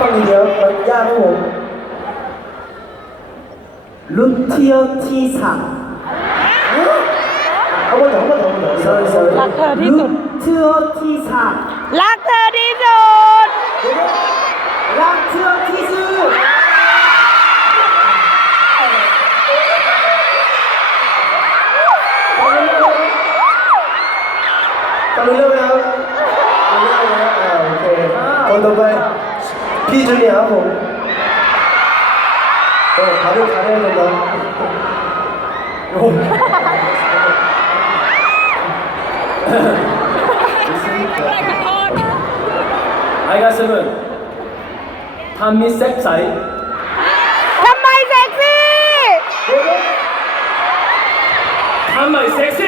ฟังเดียวมันยากครับผมรุ่นเที่ยวที่สามเอามาต่อเอามาต่อเอามาต่อ sorry sorry รักเธอที่สุด เที่ยวที่สามรักเธอที่สุดรักเที่ยวที่สุดฟังรู้เรื่องไหมครับฟังรู้เรื่องไหมอ่าโอเคคนต่อไป พี่จูเนียครับผมโอ้ขาด้ขาด้วยเลยนะโอ้ไอ้กาเซเว่นทำมีเซ็กซ์ใทำไมเซ็กซี่ทำไมเซ็กซ์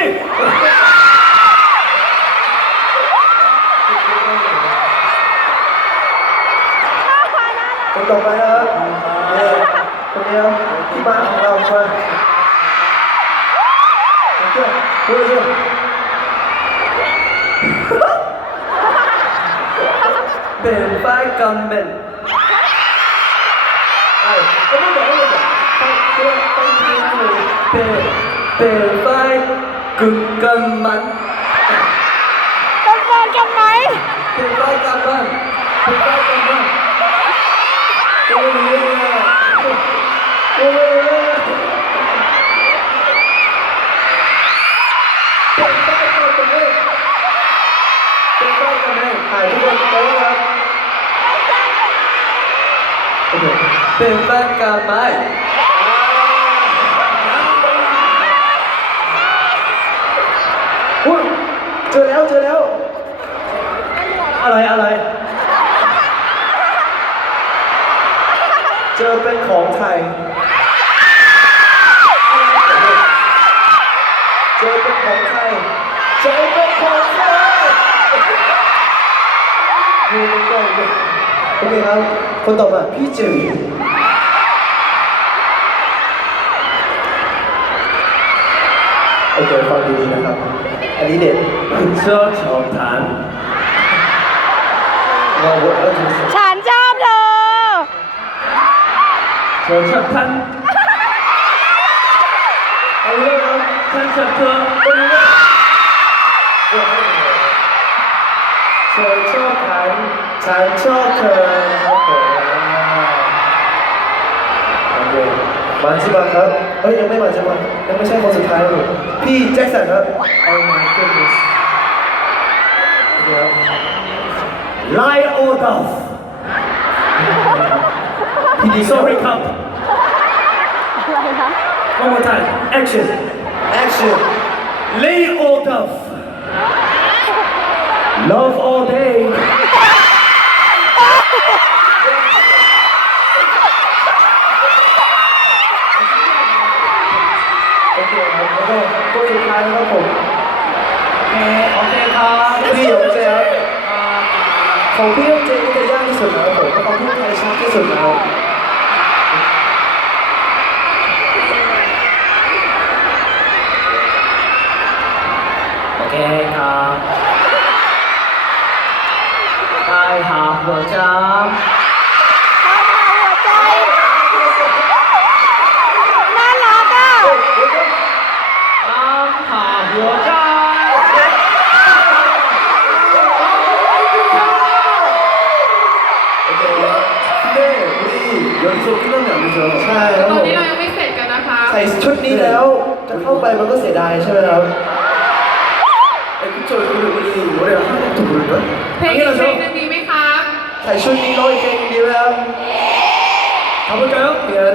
ไปนเนี่ยคนนี้ครับพี่มาของเราเชื่อเชื่อเชื่อเป็นไฟกัมเบนไอ้ก็ไม่บอกไม่บอกต้องต้องต้องทีนึงเป็นเป็นไฟกึ่งกันมันเป็นแฟนกันไหมเป็นไฟกันมันเป็นไฟกันมัน เป็นป้ายกันไหมอุ้ยเจอแล้วเจอแล้ว อะไรอะไร เจอเป็นของไทยเจอเป็นของไทยเจอเป็นของไทยมันก่อนเลยโอเคครับ คนต่อมาพี่จือ โอเคฟังดีๆนะครับ อันนี้เด็ดชอชอบฐานฉันชอบเธอชอชอบทานเออท่านชอบเธอเออชอบชอนฉันชอบเธอ มันใช่ไหมครับเอ้ยยังไม่มาใช่ไหมยังไม่ใช่คนสุดท้ายหรอกพี่แจ็คสันครับเอามาเกินเลยไลโอดอฟพี่ดี sorry ครับอะไรนะ one more time action action ไลโอดอฟ love บแล้วก็คนสุดท้ายนะครับผมโอเคโอเคครับพี่หยงเจครับของพี่หยงเจก็จะยากที่สุดนะครับผมเพราะเขาพูดไทยชัดที่สุดนะครับโอเคครับได้หาหัวจา 연습 끝나면 안 되죠 ใช่ครับ ต ผ อน ม นี้เรายังไม่เสร็จกันนะคะ ใส่ชุดนี้แล้วจะเข้าไปมันก็เสียดายใช่ไหมครับเอ้ยพี่โจย우리 우리 노래 한 곡도 부를까? เพลงอีกเพลงหนึงดีไหมคะ ใส่ชุดนี้ร้องอีกเพลงดีไหมครับ 가볼까요? เพียน